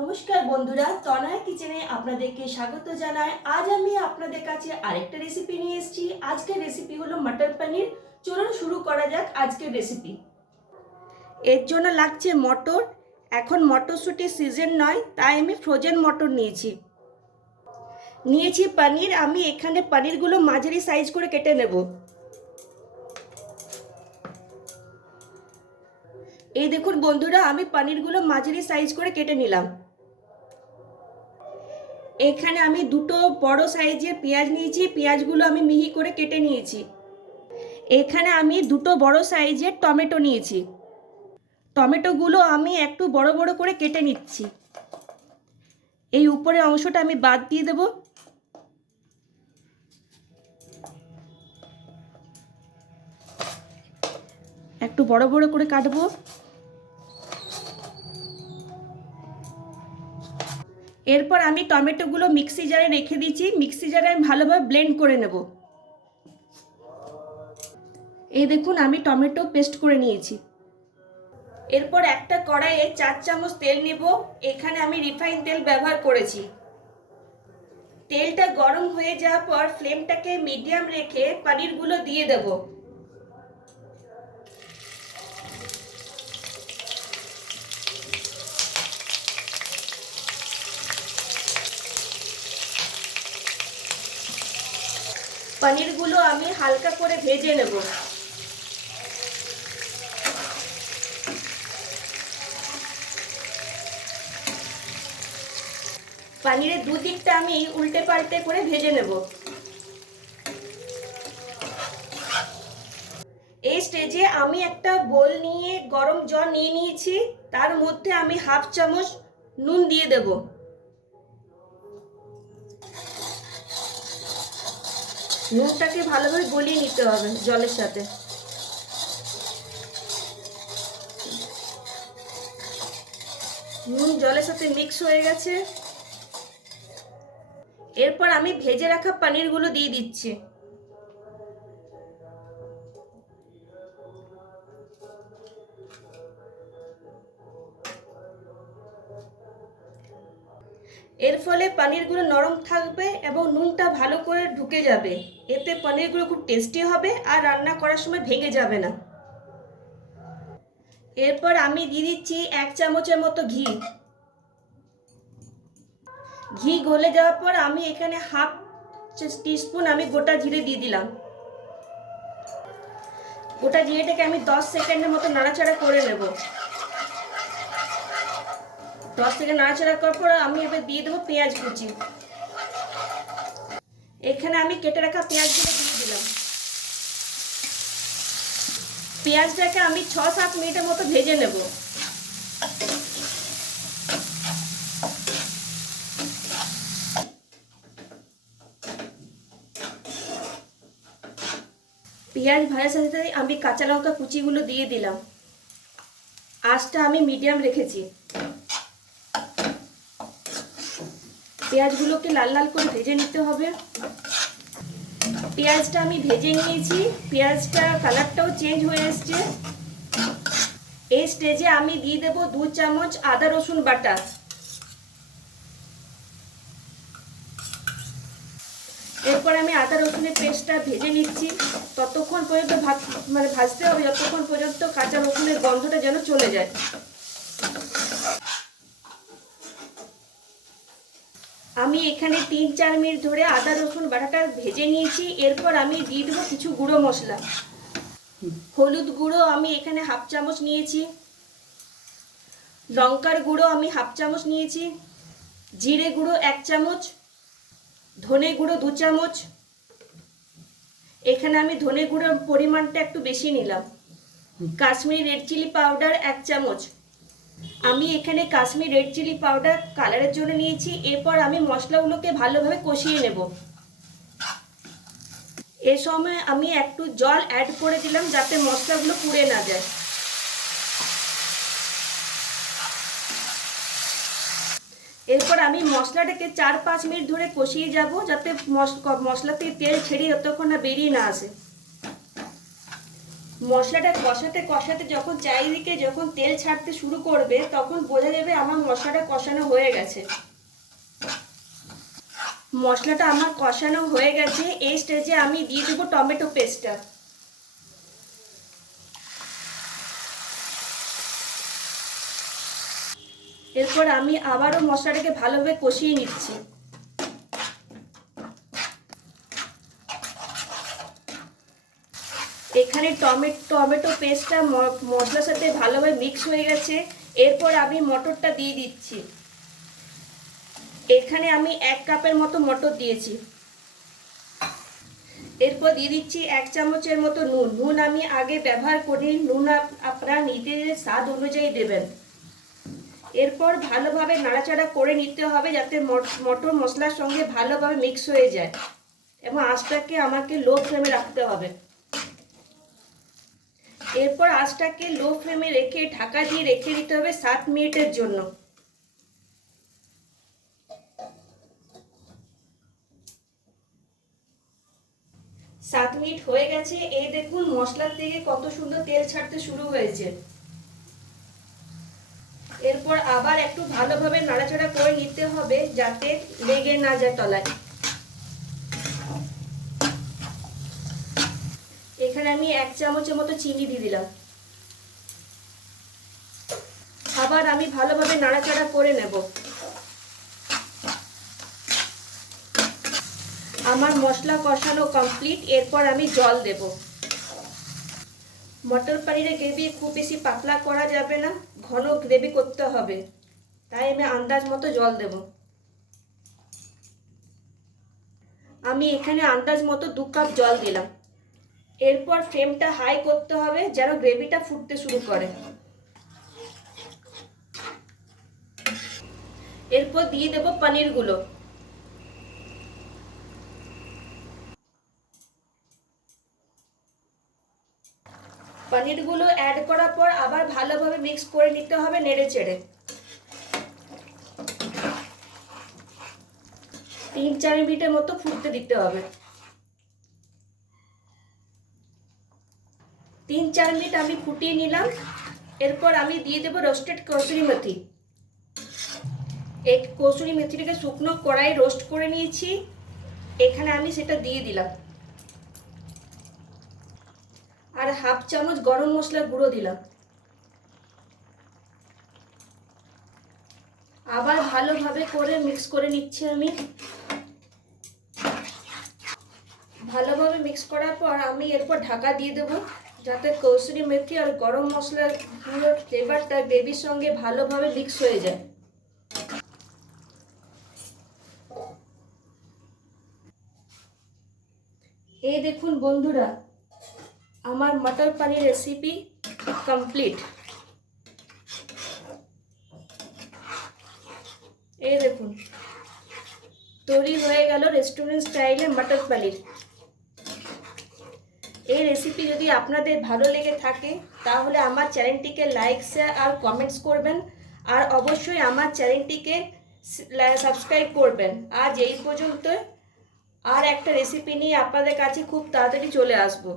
নমস্কার বন্ধুরা, তনয়া কিচেনে আপনাদেরকে স্বাগত জানাই। আজ আমি আপনাদের কাছে আরেকটা রেসিপি নিয়ে এসেছি। আজকের রেসিপি হলো মটর পনির। চলুন শুরু করা যাক আজকের রেসিপি। এর জন্য লাগছে মটর। এখন মটরশুঁটির সিজন নয়, তাই আমি ফ্রোজেন মটর নিয়েছি পনির। আমি এখানে পনিরগুলো মাঝারি সাইজ করে কেটে নেব। এই দেখুন বন্ধুরা, আমি পনিরগুলো মাঝারি সাইজ করে কেটে নিলাম। এখানে আমি দুটো বড় সাইজের পেঁয়াজ নিয়েছি, পেঁয়াজগুলো আমি মিহি করে কেটে নিয়েছি। এখানে আমি দুটো বড় সাইজের টমেটো নিয়েছি, টমেটোগুলো আমি একটু বড় বড় করে কেটে নিচ্ছি। এই উপরের অংশটা আমি বাদ দিয়ে দেব। একটু বড় বড় করে কাটবো। এরপর আমি টমেটোগুলো মিক্সি জারে রেখে দিচ্ছি। মিক্সি জারে আমি ভালোভাবে ব্লেন্ড করে নেব। এই দেখুন, আমি টমেটো পেস্ট করে নিয়েছি। এরপর একটা কড়াইয়ে 4 চামচ তেল নেব। এখানে আমি রিফাইন তেল ব্যবহার করেছি। তেলটা গরম হয়ে যাওয়ার পর ফ্লেমটাকে মিডিয়াম রেখে পনিরগুলো দিয়ে দেব। পনিরগুলো আমি হালকা করে ভেজে নেব। পনিরের দুদিকটা আমি উল্টে পাল্টে করে ভেজে নেব। এই স্টেজে আমি একটা বোল নিয়ে গরম জল নিয়ে নিয়েছি। তার মধ্যে আমি হাফ চামচ নুন দিয়ে দেব। নুনটাকে ভালোভাবে গলিয়ে নিতে হবে জলের সাথে। নুন জলের সাথে মিক্স হয়ে গেছে। এরপর আমি ভেজে রাখা পনিরগুলো দিয়ে দিচ্ছি। এর ফলে পনিরগুলো নরম থাকবে এবং নুনটা ভালো করে ঢুকে যাবে। এতে পনিরগুলো খুব টেস্টি হবে আর রান্না করার সময় ভেঙে যাবে না। এরপর আমি দিয়ে দিচ্ছি 1 চামচের মতো ঘি। ঘি গলে যাওয়ার পর আমি এখানে হাফ টিস্পুন আমি গোটা জিরে দিয়ে দিলাম। গোটা জিরেটাকে আমি 10 সেকেন্ডের মতো নাড়াচাড়া করে নেব। 10 সেকেন্ড নাড়াচাড়া করার পর আমি এবার দিয়ে দেবো পেঁয়াজ কুচি। এখানে আমি কেটে রাখা পেঁয়াজগুলো দিয়ে দিলাম। পেঁয়াজটাকে আমি 6-7 মিনিটের মতো ভেজে নেব। পেঁয়াজ ভাজার সাথে সাথে আমি কাঁচা লঙ্কা কুচিগুলো দিয়ে দিলাম। আঁচটা আমি মিডিয়াম রেখেছি। পেঁয়াজগুলোকে লাল লাল করে ভেজে নিতে হবে। পেঁয়াজটা আমি ভেজে নিয়েছি। পেঁয়াজটা কালারটাও চেঞ্জ হয়ে এসছে। এই স্টেজে আমি দিয়ে দেব 2 চামচ আদা রসুন বাটা। এরপর আমি আদা রসুনের পেস্টটা ভেজে নিচ্ছি। ততক্ষণ পর্যন্ত ভাজতে হবে যতক্ষণ পর্যন্ত কাঁচা রসুনের গন্ধটা যেন চলে যায়। আমি এখানে 3-4 মিনিট ধরে আদা রসুন বাটাটা ভেজে নিয়েছি। এরপর আমি দিয়ে দেবো কিছু গুঁড়ো মশলা। হলুদ গুঁড়ো আমি এখানে হাফ চামচ নিয়েছি। লঙ্কার গুঁড়ো আমি হাফ চামচ নিয়েছি। জিরে গুঁড়ো 1 চামচ। ধনে গুঁড়ো 2 চামচ। এখানে আমি ধনে গুঁড়োর পরিমাণটা একটু বেশি নিলাম। কাশ্মীরি রেড চিলি পাউডার 1 চামচ। আমি এখানে কাশ্মীরি রেড চিলি পাউডার কালারের জন্য নিয়েছি। এরপর আমি মশলাগুলোকে ভালোভাবে কষিয়ে নেব। এ সময় আমি একটু জল অ্যাড করে দিলাম যাতে মশলাগুলো পুড়ে না যায়। এরপর আমি মশলাটাকে 4-5 মিনিট ধরে কষিয়ে যাব যাতে মশলা থেকে তেল ছেড়ে যতক্ষণ না বেরিয়ে না আসে। মশলাটা কষাতে কষাতে যখন চারিদিকে যখন তেল ছাড়তে শুরু করবে তখন বোঝা যাবে আমার মশলাটা কষানো হয়ে গেছে। মশলাটা আমার কষানো হয়ে গেছে। এই স্টেজে আমি দিয়ে দেবো টমেটো পেস্টটা। এরপর আমি আবারও মশলাটাকে ভালোভাবে কষিয়ে নিচ্ছি। এখানে টমেটো পেস্টটা মশলার সাথে ভালোভাবে মিক্স হয়ে গেছে। এরপর আমি মটরটা দিয়ে দিচ্ছি। এখানে আমি 1 কাপের মতো মটর দিয়েছি। এরপর দিয়ে দিচ্ছি 1 চামচের মতো নুন। নুন আমি আগে ব্যবহার করি, নুন আপনারা নিজেদের স্বাদ অনুযায়ী দেবেন। এরপর ভালোভাবে নাড়াচাড়া করে নিতে হবে যাতে মটর মশলার সঙ্গে ভালোভাবে মিক্স হয়ে যায়, এবং আঁচটাকে আমাকে লো ফ্লেমে রাখতে হবে। এরপর আঁচটাকে লো ফ্লেমে রেখে ঢাকা দিয়ে রেখে দিতে হবে 7 মিনিটের জন্য। 7 মিনিট হয়ে গেছে। এই দেখুন মশলার থেকে কত সুন্দর তেল ছাড়তে শুরু হয়েছে। এরপর আবার একটু ভালোভাবে নাড়াচাড়া করে নিতে হবে যাতে লেগে না যায় তলায়। এখানে আমি 1 চামচের মতো চিনি দিয়ে দিলাম। আবার আমি ভালোভাবে নাড়াচাড়া করে নেব। আমার মশলা কষানো কমপ্লিট। এরপর আমি জল দেব। মটর পনিরের গ্রেভি খুব বেশি পাতলা করা যাবে না, ঘন গ্রেভি করতে হবে, তাই আমি আন্দাজ মতো জল দেব। আমি এখানে আন্দাজ মতো 2 কাপ জল দিলাম। এরপর ফ্লেমটা হাই করতে হবে যেন গ্রেভিটা ফুটতে শুরু করে। এরপর দিয়ে দেব পনিরগুলো। পনিরগুলো অ্যাড করার পর আবার ভালোভাবে মিক্স করে নিতে হবে নেড়ে চেড়ে। 3-4 মিনিটের মতো ফুটতে দিতে হবে। 3-4 মিনিট আমি ফুটিয়ে নিলাম। এরপর আমি দিয়ে দেবো রোস্টেড কসুরি মেথি। এই কসুরি মেথিটাকে শুকনো কড়াই রোস্ট করে নিয়েছি, এখানে আমি সেটা দিয়ে দিলাম। আর 1/2 চামচ গরম মশলার গুঁড়ো দিলাম। আবার ভালোভাবে করে মিক্স করে নিচ্ছি আমি। ভালোভাবে মিক্স করার পর আমি এরপর ঢাকা দিয়ে দেবো যাতে কসুরি মেথি আর গরম মশলার গুঁড়োর ফ্লেভারটা গ্রেভির সঙ্গে ভালোভাবে মিক্স হয়ে যায়। এই দেখুন বন্ধুরা, আমার মটর পনির রেসিপি কমপ্লিট। এই দেখুন তৈরি হয়ে গেল রেস্টুরেন্ট স্টাইলে মটর পনির। এই রেসিপি যদি আপনাদের ভালো লেগে থাকে তাহলে আমার চ্যানেলটিকে লাইক, শেয়ার আর কমেন্টস করবেন, আর অবশ্যই আমার চ্যানেলটিকে সাবস্ক্রাইব করবেন। আজ এই পর্যন্ত, আর একটা রেসিপি নিয়ে আপনাদের কাছে খুব তাড়াতাড়ি চলে আসবো।